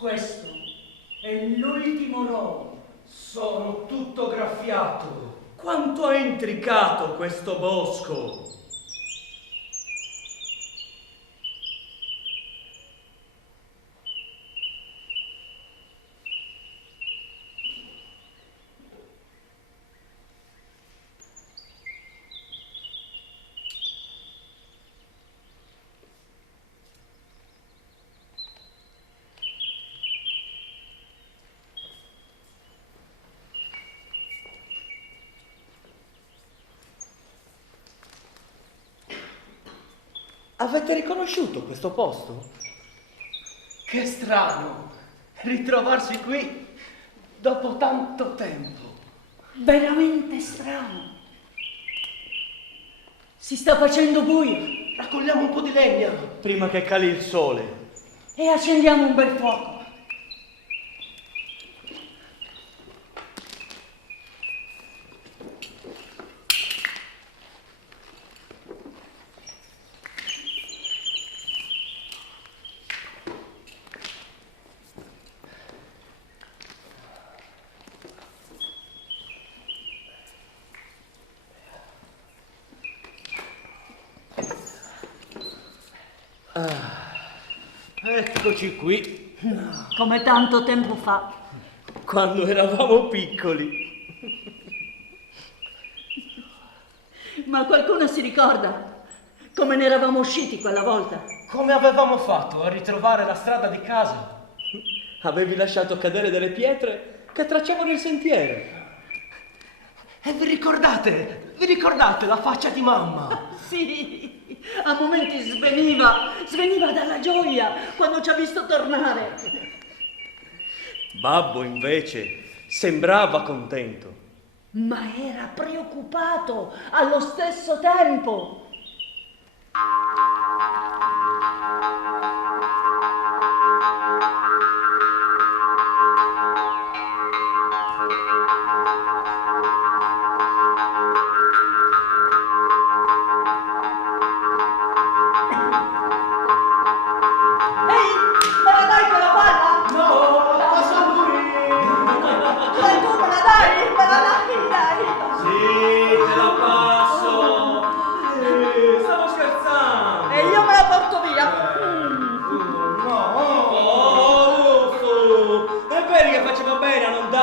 Questo è l'ultimo rogo. Sono tutto graffiato. Quanto è intricato questo bosco! Avete riconosciuto questo posto? Che strano ritrovarsi qui dopo tanto tempo. Veramente strano. Si sta facendo buio. Raccogliamo un po' di legna. Prima che cali il sole. E accendiamo un bel fuoco. Eccoci qui, Come tanto tempo fa. quando eravamo piccoli. Ma qualcuno si ricorda come ne eravamo usciti quella volta? Come avevamo fatto a ritrovare la strada di casa? Avevi lasciato cadere delle pietre che tracciavano il sentiero. E vi ricordate? Vi ricordate la faccia di mamma? Sì, a momenti sveniva dalla gioia quando ci ha visto tornare. Babbo, invece, sembrava contento. Ma era preoccupato allo stesso tempo.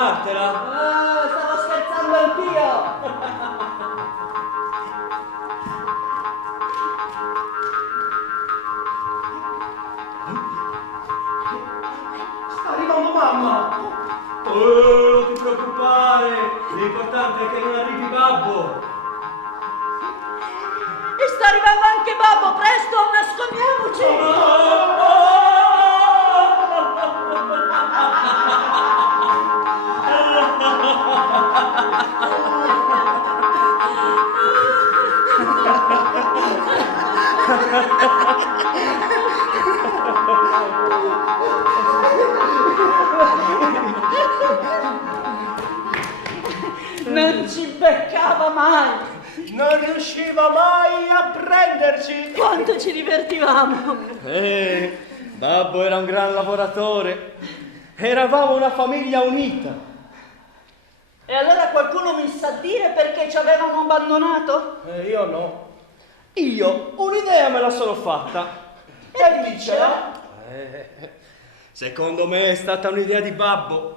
Stavo scherzando anch'io. Sta arrivando mamma. Non ti preoccupare, l'importante è che non arrivi babbo. E sta arrivando anche babbo, presto, nascondiamoci. Non ci beccava mai. Non riusciva mai a prenderci. Quanto ci divertivamo. Babbo era un gran lavoratore. Eravamo una famiglia unita. E allora qualcuno mi sa dire perché ci avevano abbandonato? Io no. Io un'idea me la sono fatta. E dicela? Secondo me è stata un'idea di babbo.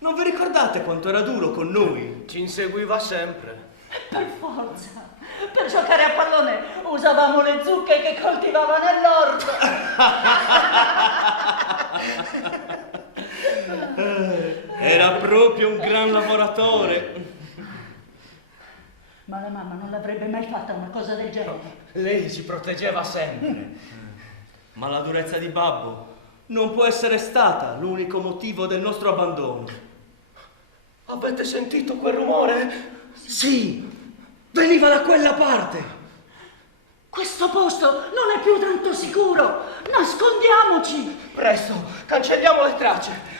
Non vi ricordate quanto era duro con noi? Ci inseguiva sempre. Per forza. Per giocare a pallone usavamo le zucche che coltivava nell'orto. Era proprio un gran lavoratore. Ma la mamma non l'avrebbe mai fatta una cosa del genere. Lei si proteggeva sempre. Ma la durezza di babbo non può essere stata l'unico motivo del nostro abbandono. Avete sentito quel rumore? Sì, veniva da quella parte. Questo posto non è più tanto sicuro. Nascondiamoci. Presto, cancelliamo le tracce.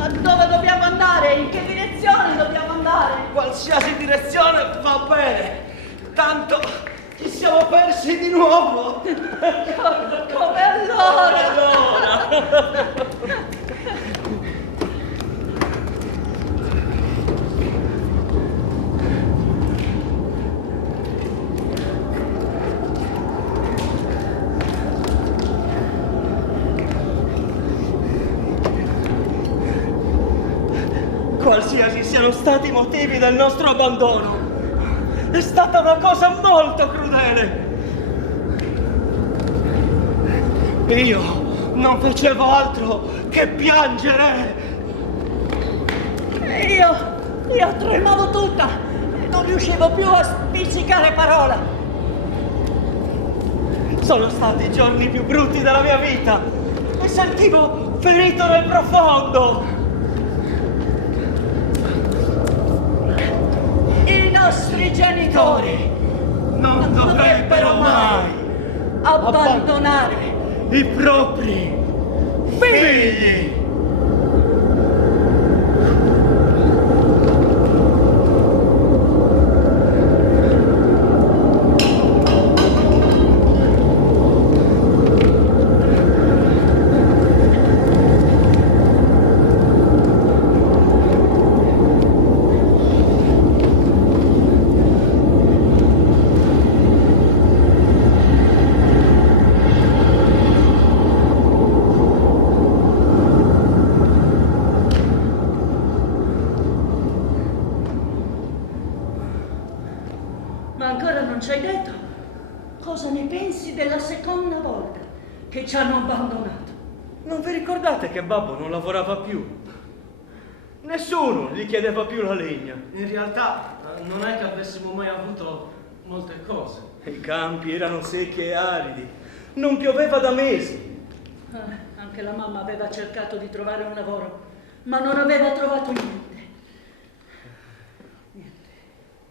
Ma dove dobbiamo andare? In che direzione dobbiamo andare? Qualsiasi direzione va bene. Tanto ci siamo persi di nuovo. Come allora? Qualsiasi siano stati i motivi del nostro abbandono, è stata una cosa molto crudele. Io non facevo altro che piangere. Io tremavo tutta e non riuscivo più a spiccicare parola. Sono stati i giorni più brutti della mia vita. Mi sentivo ferito nel profondo. I nostri genitori Non dovrebbero mai abbandonare i propri figli. Ma ancora non ci hai detto cosa ne pensi della seconda volta che ci hanno abbandonato. Non vi ricordate che babbo non lavorava più? Nessuno gli chiedeva più la legna. In realtà non è che avessimo mai avuto molte cose. I campi erano secchi e aridi. Non pioveva da mesi. Anche la mamma aveva cercato di trovare un lavoro, ma non aveva trovato niente.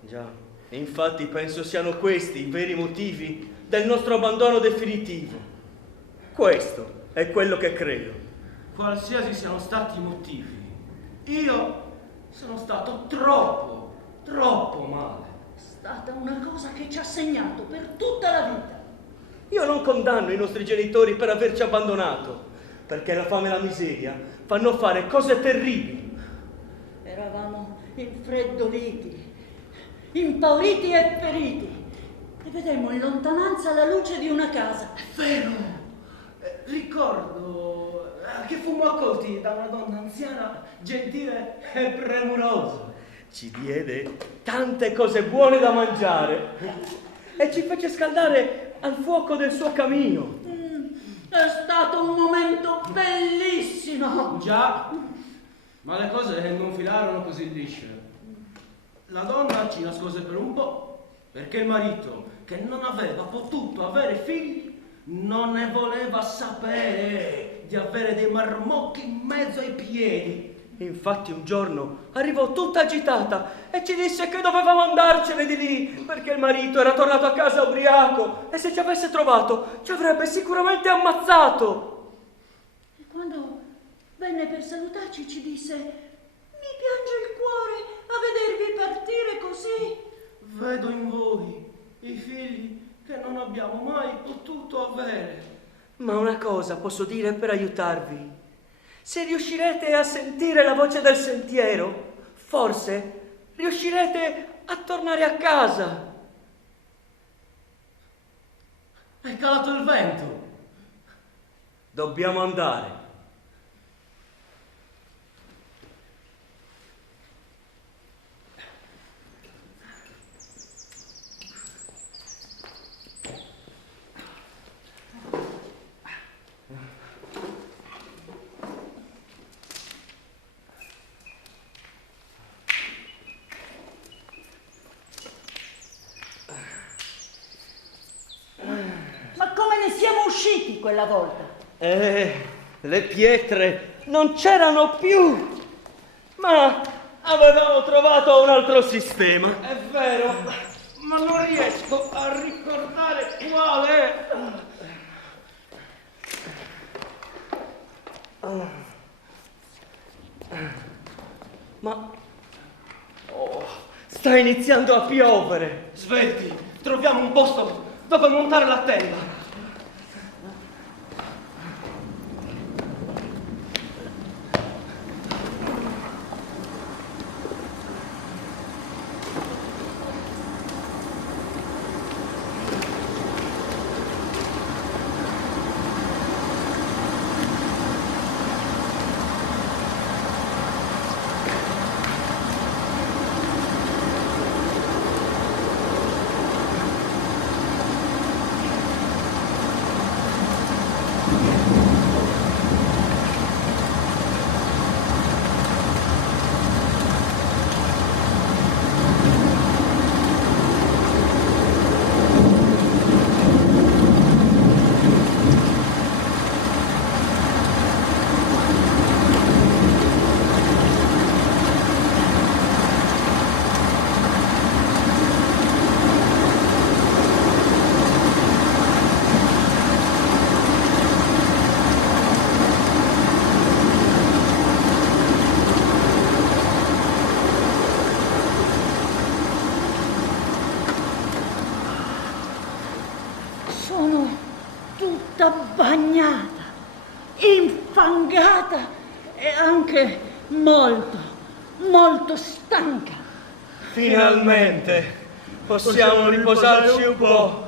Già. Infatti penso siano questi i veri motivi del nostro abbandono definitivo. Questo è quello che credo. Qualsiasi siano stati i motivi, io sono stato troppo male. È stata una cosa che ci ha segnato per tutta la vita. Io non condanno i nostri genitori per averci abbandonato, perché la fame e la miseria fanno fare cose terribili. Eravamo infreddoliti, impauriti e feriti, e vedemmo in lontananza la luce di una casa. È vero! Ricordo che fummo accolti da una donna anziana, gentile e premurosa. Ci diede tante cose buone da mangiare e ci fece scaldare al fuoco del suo camino. È stato un momento bellissimo. Già, ma le cose non filarono così lisce. La donna ci nascose per un po', perché il marito, che non aveva potuto avere figli, non ne voleva sapere di avere dei marmocchi in mezzo ai piedi. Infatti un giorno arrivò tutta agitata e ci disse che dovevamo andarcene di lì perché il marito era tornato a casa ubriaco e se ci avesse trovato ci avrebbe sicuramente ammazzato. E quando venne per salutarci ci disse: mi piange il cuore a vedervi partire così. Vedo in voi i figli che non abbiamo mai potuto avere. Ma una cosa posso dire per aiutarvi. Se riuscirete a sentire la voce del sentiero, forse riuscirete a tornare a casa. È calato il vento. Dobbiamo andare. Ma come ne siamo usciti quella volta? Le pietre non c'erano più, ma avevamo trovato un altro sistema. È vero, ma non riesco a ricordare quale. Ma... Oh, sta iniziando a piovere. Svelti, troviamo un posto dove montare la tenda. Sono tutta bagnata, infangata e anche molto stanca. Finalmente possiamo riposarci un po'.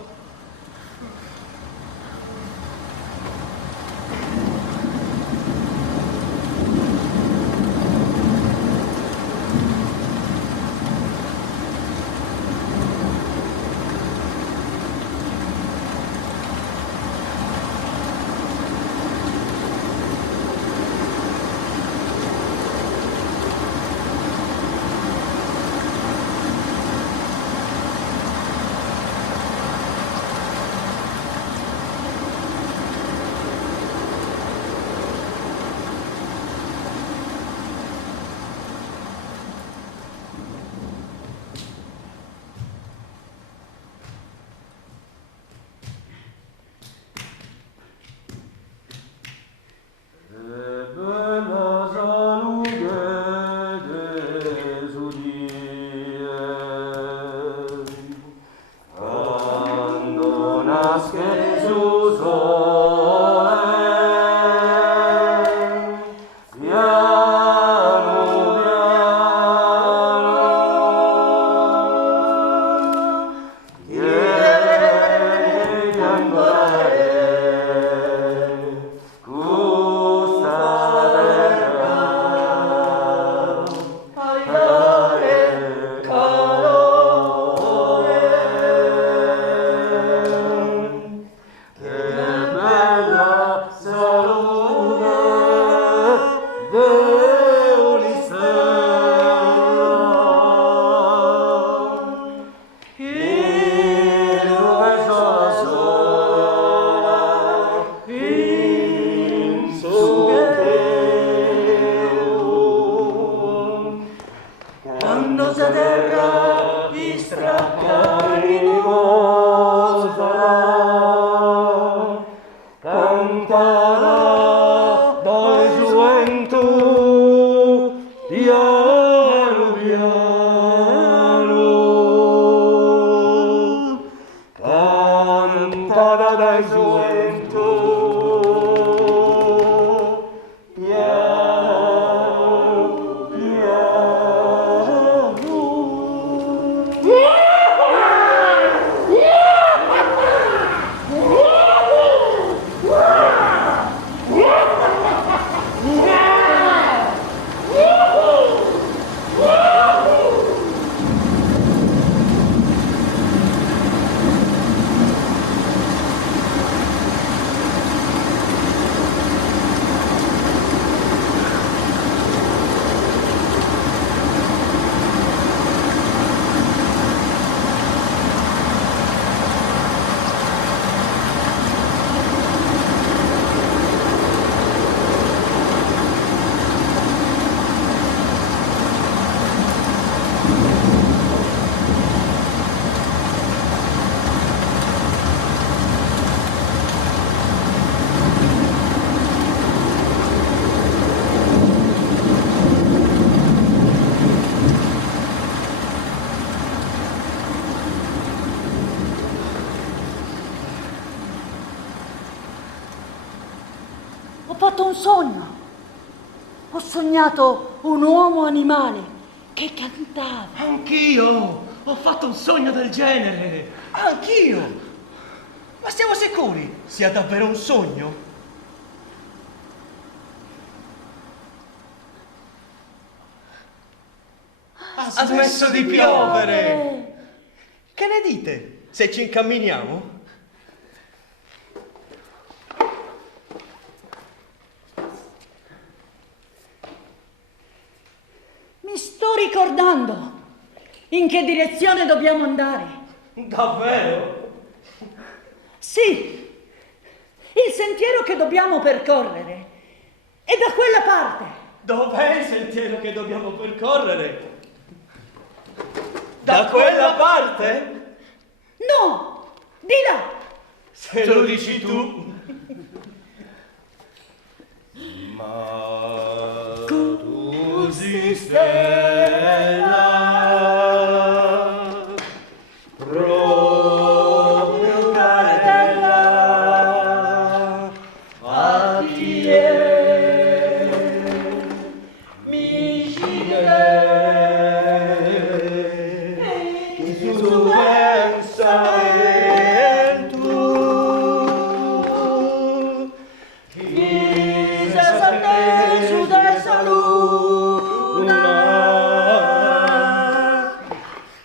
sogno. Ho sognato un uomo animale che cantava. Anch'io ho fatto un sogno del genere. Anch'io. Ma siamo sicuri sia davvero un sogno? Ha smesso di piovere. Che ne dite se ci incamminiamo? Mi sto ricordando in che direzione dobbiamo andare. Davvero? Sì, il sentiero che dobbiamo percorrere è da quella parte. Dov'è il sentiero che dobbiamo percorrere? Da quella parte? No, di là. Se lo dici tu. Ma tu si stella, proprio carella, a chi è che tu pensa e tu Su dessa luna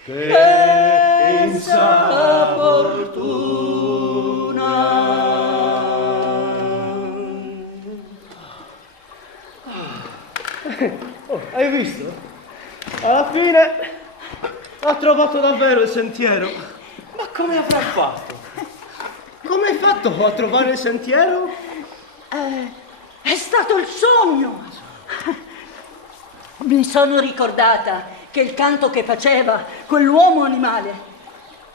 che in sa fortuna. Oh, hai visto? Alla fine ha trovato davvero il sentiero. Ma come avrà fatto? Come hai fatto a trovare il sentiero? è stato il sogno. Mi sono ricordata che il canto che faceva quell'uomo animale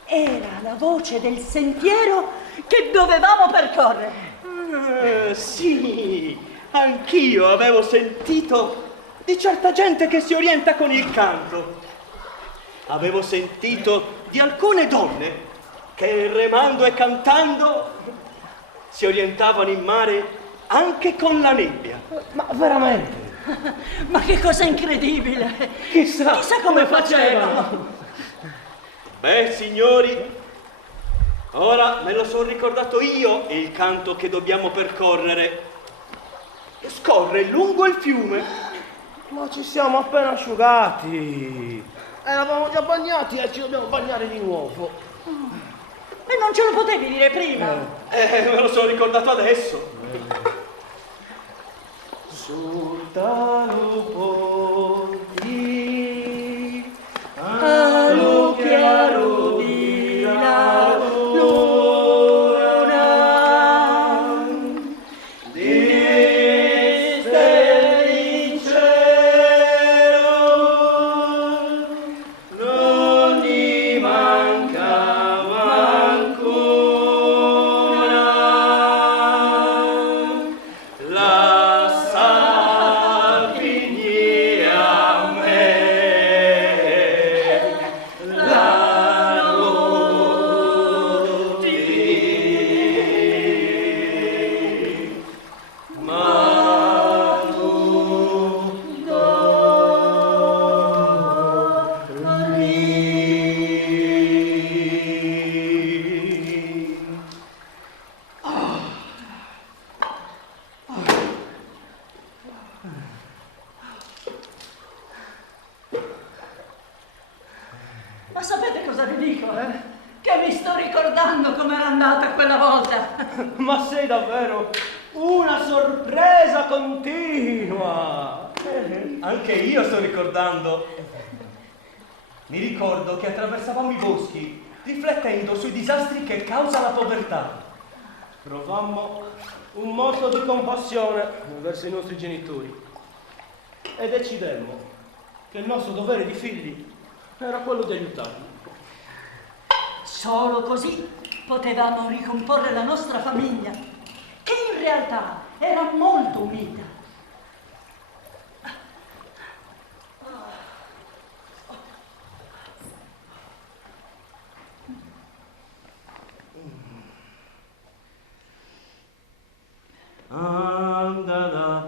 era la voce del sentiero che dovevamo percorrere. Sì, anch'io avevo sentito di certa gente che si orienta con il canto. Avevo sentito di alcune donne che remando e cantando si orientavano in mare anche con la nebbia. Ma veramente? Ma che cosa incredibile! Chissà come facevano! Beh, signori, ora me lo sono ricordato io il canto che dobbiamo percorrere. Scorre lungo il fiume. Ma ci siamo appena asciugati. Eravamo già bagnati e ci dobbiamo bagnare di nuovo. E non ce lo potevi dire prima? Me lo sono ricordato adesso. Sul talo ponti, allo chiaro di la luna, di stelle in cielo, non gli mancava ancora la Sardinia a me, la noti, ma tu dormi. Ma sapete cosa vi dico? Che mi sto ricordando com'era andata quella volta. Ma sei davvero una sorpresa continua! Anche io sto ricordando. Mi ricordo che attraversavamo i boschi, riflettendo sui disastri che causa la povertà. Provammo un moto di compassione verso i nostri genitori e decidemmo che il nostro dovere di figli era quello di aiutarli. Solo così potevamo ricomporre la nostra famiglia, che in realtà era molto unita. Andala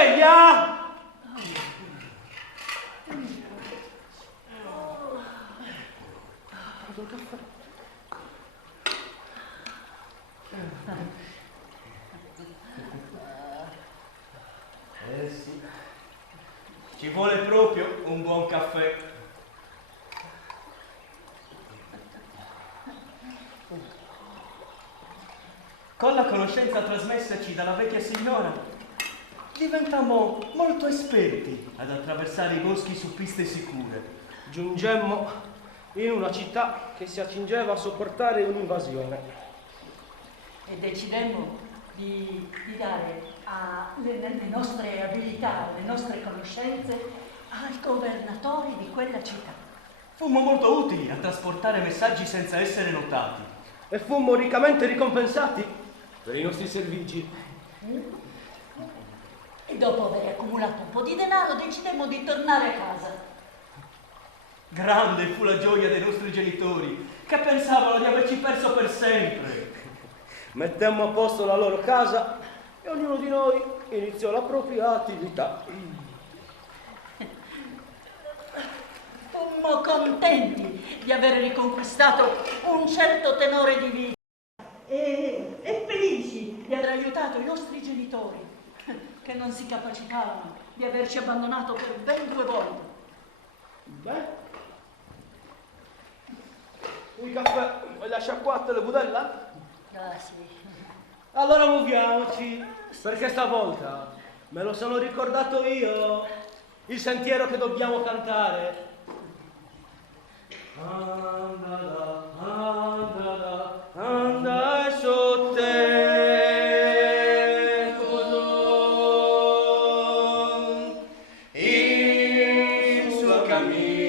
sveglia! Sì, ci vuole proprio un buon caffè. Con la conoscenza trasmessaci dalla vecchia signora, diventammo molto esperti ad attraversare i boschi su piste sicure. Giungemmo in una città che si accingeva a sopportare un'invasione. E decidemmo di dare le nostre abilità, le nostre conoscenze al governatore di quella città. Fummo molto utili a trasportare messaggi senza essere notati. E fummo riccamente ricompensati per i nostri servigi. E dopo aver accumulato un po' di denaro decidemmo di tornare a casa. Grande fu la gioia dei nostri genitori, che pensavano di averci perso per sempre. Mettemmo a posto la loro casa e ognuno di noi iniziò la propria attività. Fummo contenti di aver riconquistato un certo tenore di vita e felici di aver aiutato i nostri genitori, che non si capacitavano di averci abbandonato per ben 2 volte. Beh, il caffè e la sciacquata e le budella? Ah sì. Allora muoviamoci, perché stavolta me lo sono ricordato io, il sentiero che dobbiamo cantare. Andala, andala, andai su te, codon, in suo cammino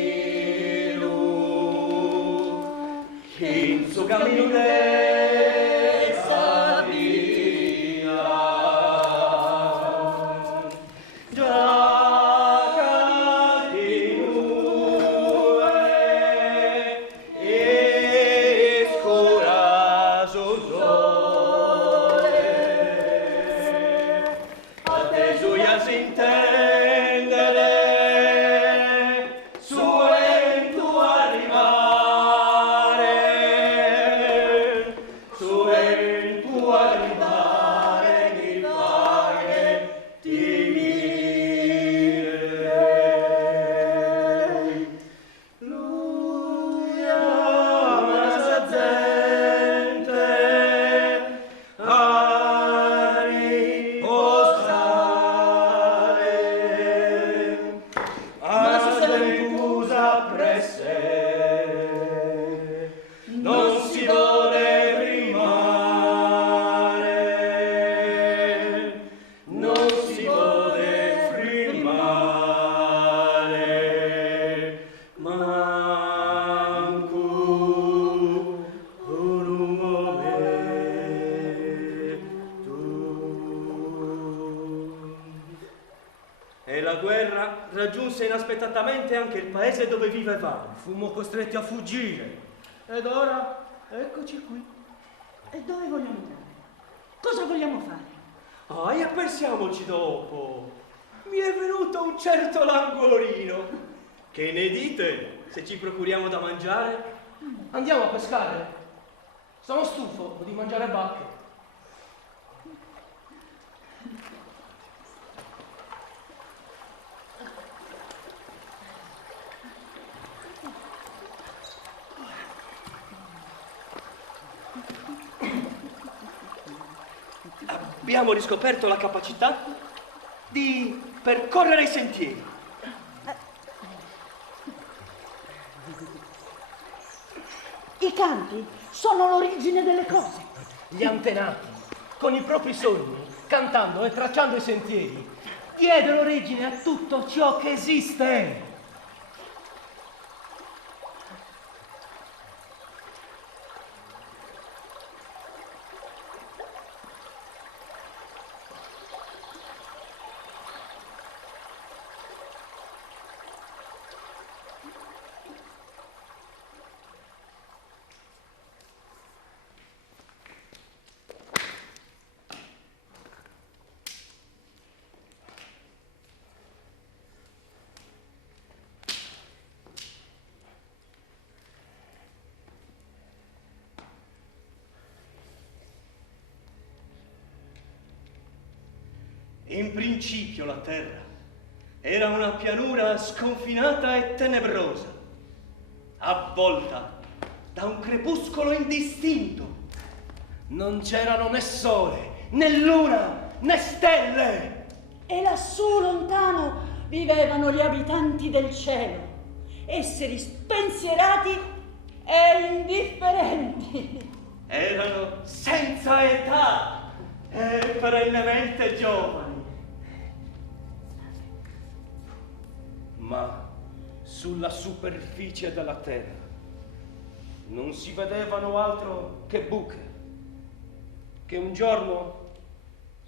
raggiunse inaspettatamente anche il paese dove vivevamo. Fummo costretti a fuggire. Ed ora eccoci qui. E dove vogliamo andare? Cosa vogliamo fare? E pensiamoci dopo. Mi è venuto un certo languorino. Che ne dite se ci procuriamo da mangiare? Andiamo a pescare. Sono stufo di mangiare bacche. Abbiamo riscoperto la capacità di percorrere i sentieri. I canti sono l'origine delle cose. Gli antenati, con i propri sogni, cantando e tracciando i sentieri, diedero origine a tutto ciò che esiste. In principio la terra era una pianura sconfinata e tenebrosa, avvolta da un crepuscolo indistinto. Non c'erano né sole, né luna, né stelle. E lassù lontano vivevano gli abitanti del cielo, esseri spensierati e indifferenti. Erano senza età e perennemente giovani. Ma sulla superficie della terra non si vedevano altro che buche, che un giorno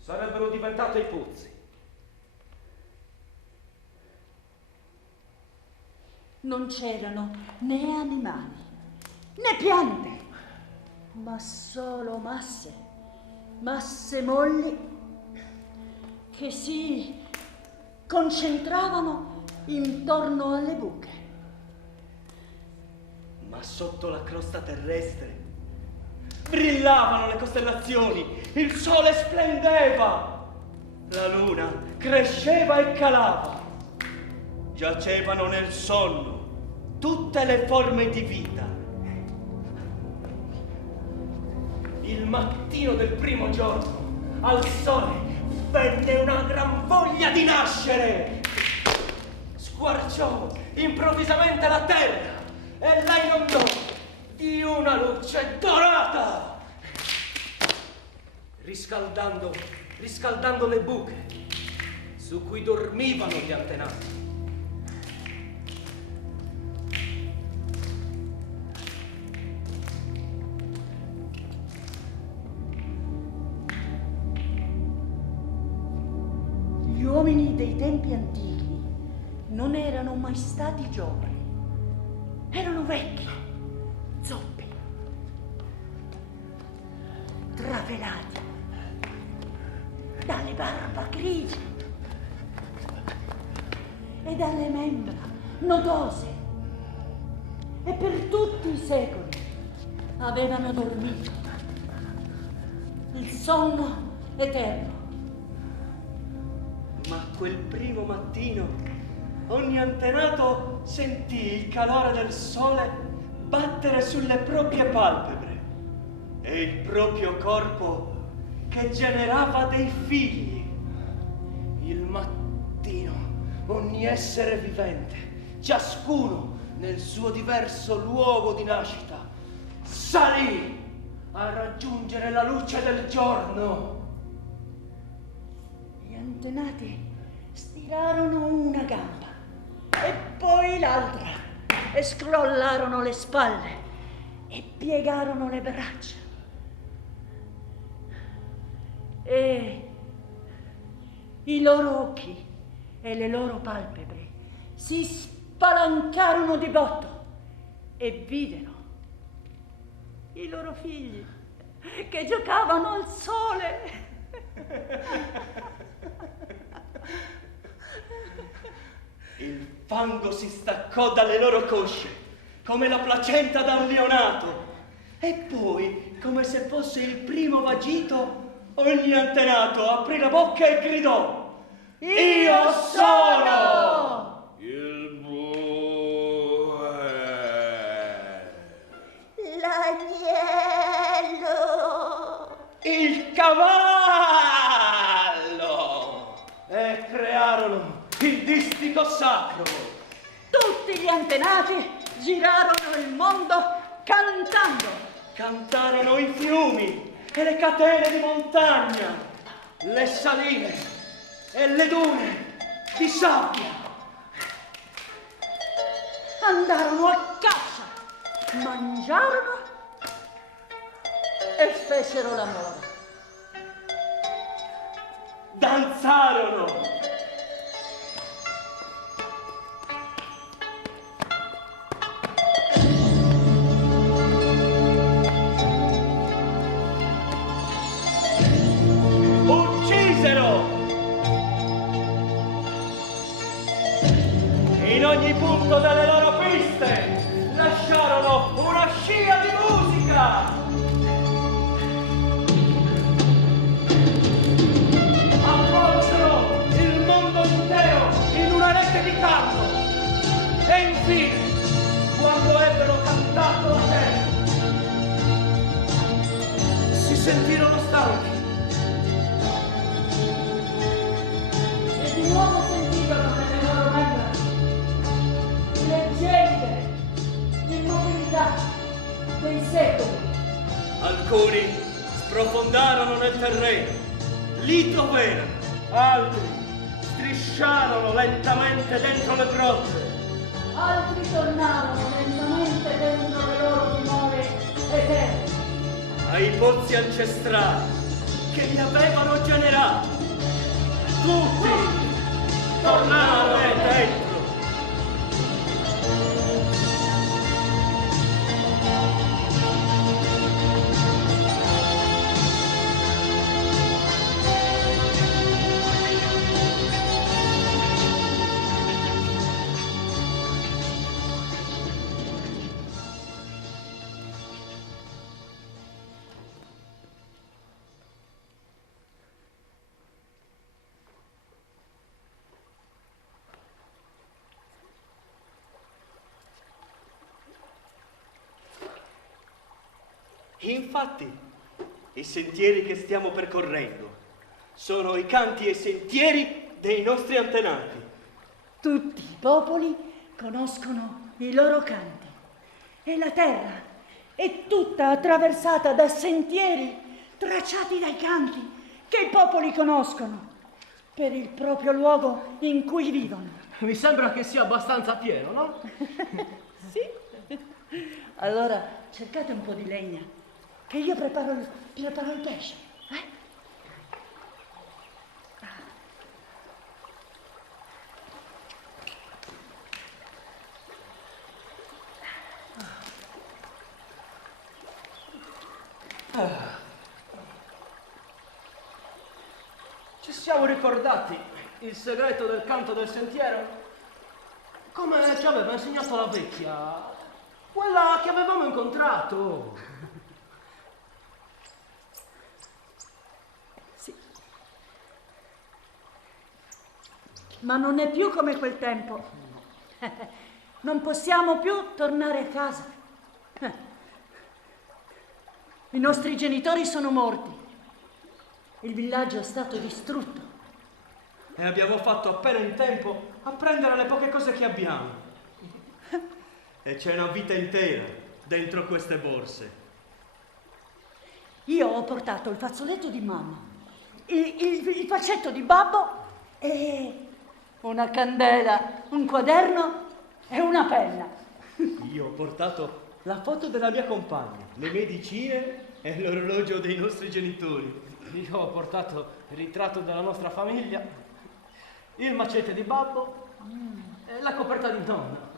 sarebbero diventate pozzi. Non c'erano né animali, né piante, ma solo masse molli che si concentravano intorno alle buche. Ma sotto la crosta terrestre brillavano le costellazioni, il sole splendeva, la luna cresceva e calava. Giacevano nel sonno tutte le forme di vita. Il mattino del primo giorno, al sole, venne una gran voglia di nascere. Squarciò improvvisamente la terra e la inondò di una luce dorata, riscaldando le buche su cui dormivano gli antenati. Gli uomini dei tempi antichi non erano mai stati giovani, erano vecchi, zoppi, trafelati dalle barba grigie e dalle membra nodose, e per tutti i secoli avevano dormito il sonno eterno. Ma quel primo mattino ogni antenato sentì il calore del sole battere sulle proprie palpebre e il proprio corpo che generava dei figli. Il mattino ogni essere vivente, ciascuno nel suo diverso luogo di nascita, salì a raggiungere la luce del giorno. Gli antenati stirarono una gamba e poi l'altra e scrollarono le spalle e piegarono le braccia. E i loro occhi e le loro palpebre si spalancarono di botto e videro i loro figli che giocavano al sole. Il fango si staccò dalle loro cosce come la placenta da un neonato, e poi, come se fosse il primo vagito, ogni antenato aprì la bocca e gridò: Io sono! Il bue. L'agnello! Il cavallo! E crearono il distico sacro. Tutti gli antenati girarono il mondo cantando. Cantarono i fiumi e le catene di montagna, le saline e le dune di sabbia. Andarono a caccia, mangiarono e fecero l'amore. Danzarono. In ogni punto delle loro piste lasciarono una scia di musica. Avvolsero quando ebbero cantato la terra. Si sentirono stanchi. E di nuovo sentirono nelle loro membra le gelide, l'immobilità dei secoli. Alcuni sprofondarono nel terreno, lì dov'erano. Altri strisciarono lentamente dentro le grotte. Altri tornarono lentamente dentro le loro dimore eterne. Ai pozzi ancestrali che li avevano generati. Tutti tornarono dentro. Infatti, i sentieri che stiamo percorrendo sono i canti e sentieri dei nostri antenati. Tutti i popoli conoscono i loro canti e la terra è tutta attraversata da sentieri tracciati dai canti che i popoli conoscono per il proprio luogo in cui vivono. Mi sembra che sia abbastanza pieno, no? Sì? Allora cercate un po' di legna che io preparo il pesce. Ci siamo ricordati il segreto del canto del sentiero? Come ci aveva insegnato la vecchia, quella che avevamo incontrato. Sì. Ma non è più come quel tempo. Non possiamo più tornare a casa. I nostri genitori sono morti. Il villaggio è stato distrutto. E abbiamo fatto appena in tempo a prendere le poche cose che abbiamo. E c'è una vita intera dentro queste borse. Io ho portato il fazzoletto di mamma, il faccetto di babbo e una candela, un quaderno e una penna. Io ho portato la foto della mia compagna, le medicine e l'orologio dei nostri genitori. Io ho portato il ritratto della nostra famiglia, il macete di babbo e la coperta di nonna.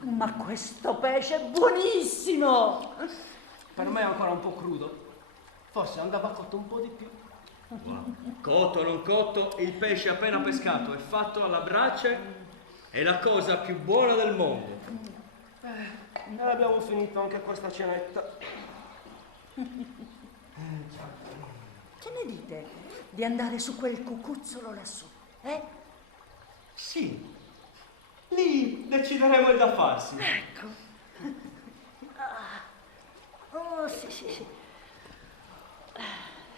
Ma questo pesce è buonissimo! Per me è ancora un po' crudo. Forse andava cotto un po' di più. Cotto o non cotto, il pesce appena pescato è fatto alla brace, è la cosa più buona del mondo. E abbiamo finito anche questa cenetta. Che ne dite di andare su quel cucuzzolo lassù, eh? Sì, lì decideremo il da farsi. Ecco. Oh, sì, sì, sì.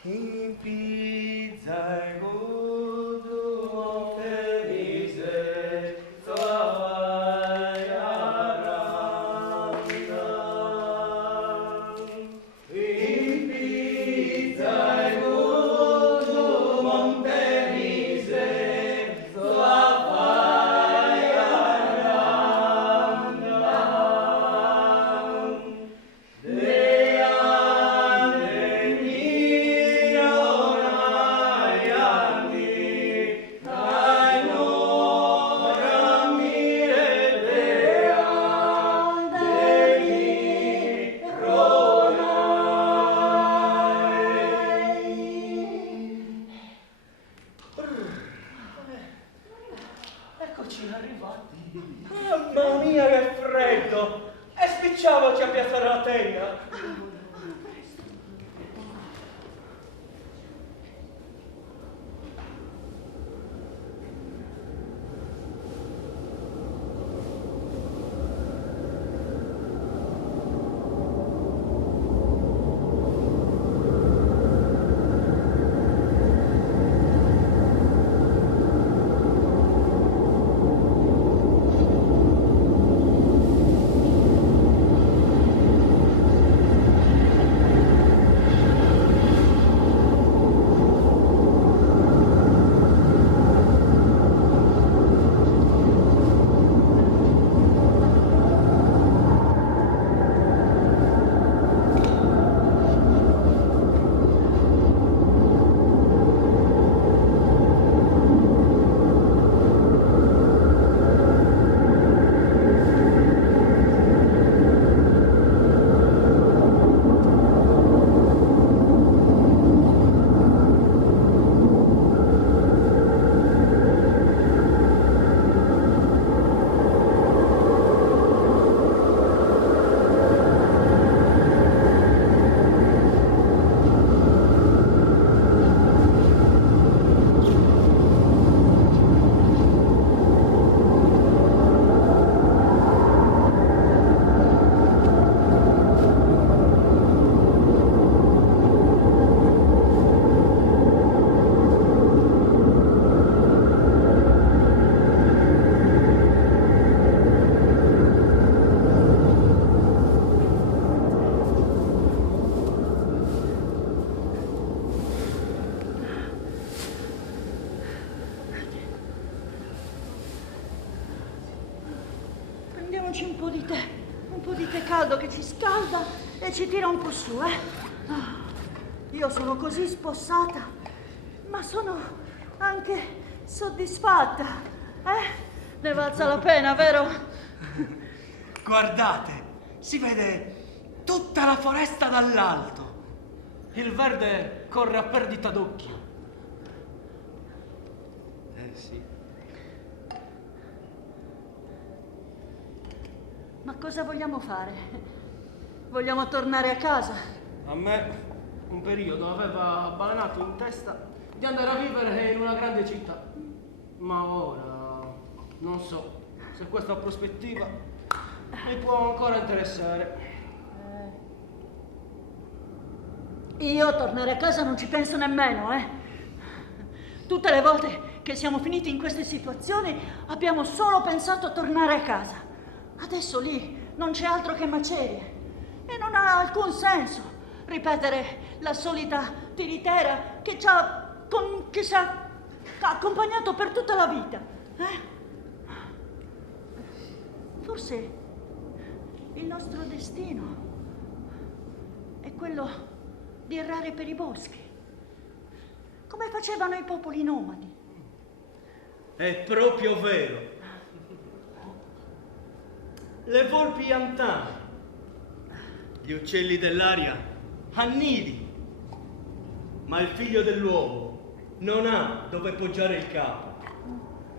In pizza e godo felice, Eccoci arrivati. Mamma mia che freddo! E spicciamoci a piazzare la tenda! Prendiamoci un po' di tè caldo che ci scalda e ci tira un po' su, Io sono così spossata, ma sono anche soddisfatta, Ne valsa la pena, vero? Guardate, si vede tutta la foresta dall'alto. Il verde corre a perdita d'occhio. Sì. Ma cosa vogliamo fare? Vogliamo tornare a casa? A me un periodo aveva balenato in testa di andare a vivere in una grande città. Ma ora non so se questa prospettiva mi può ancora interessare. Io tornare a casa non ci penso nemmeno, Tutte le volte che siamo finiti in queste situazioni abbiamo solo pensato a tornare a casa. Adesso lì non c'è altro che macerie e non ha alcun senso ripetere la solita tiritera che ci ha accompagnato per tutta la vita. Forse il nostro destino è quello di errare per i boschi, come facevano i popoli nomadi. È proprio vero. Le volpi antane, gli uccelli dell'aria annidi, ma il figlio dell'uomo non ha dove poggiare il capo.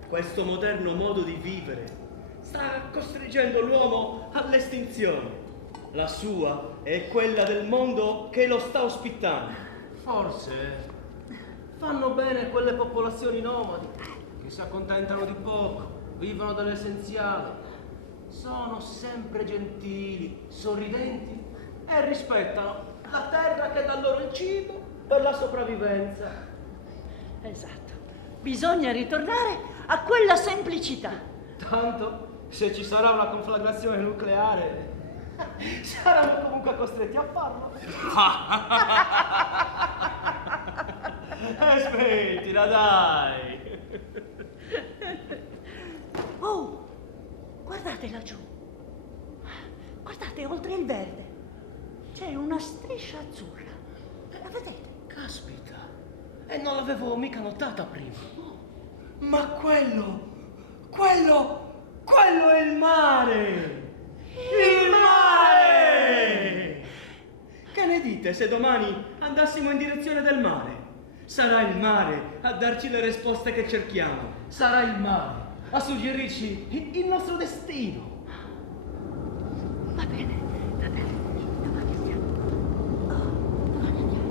Questo moderno modo di vivere sta costringendo l'uomo all'estinzione. La sua è quella del mondo che lo sta ospitando. Forse fanno bene quelle popolazioni nomadi che si accontentano di poco, vivono dell'essenziale, sono sempre gentili, sorridenti e rispettano la terra che dà loro il cibo per la sopravvivenza. Esatto. Bisogna ritornare a quella semplicità. Tanto, se ci sarà una conflagrazione nucleare, saranno comunque costretti a farlo. Smettila, dai! Oh, guardate laggiù. Guardate, oltre il verde c'è una striscia azzurra. La vedete? Caspita, e non l'avevo mica notata prima. Ma quello è il mare! Il mare! Che ne dite se domani andassimo in direzione del mare? Sarà il mare a darci le risposte che cerchiamo. Sarà il mare a suggerirci il nostro destino. Va bene, va bene. Domani andiamo. Oh, domani andiamo.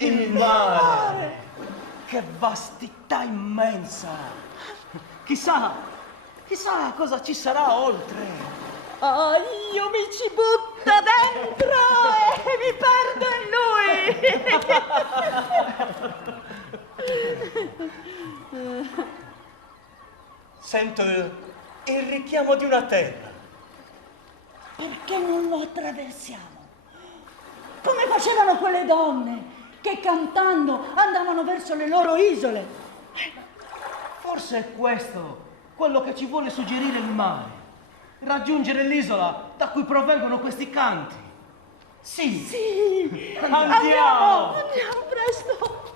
Il mare! Che vastità immensa! Chissà cosa ci sarà oltre. Ah, io mi ci butto dentro e mi perdo in lui. Sento il richiamo di una terra. Perché non lo attraversiamo? Come facevano quelle donne che cantando andavano verso le loro isole. Forse è questo quello che ci vuole suggerire il mare. Raggiungere l'isola da cui provengono questi canti. Sì. Sì. Andiamo presto.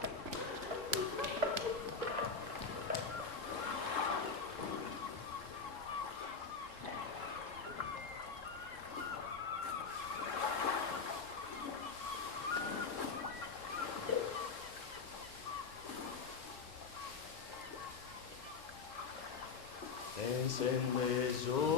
Es el beso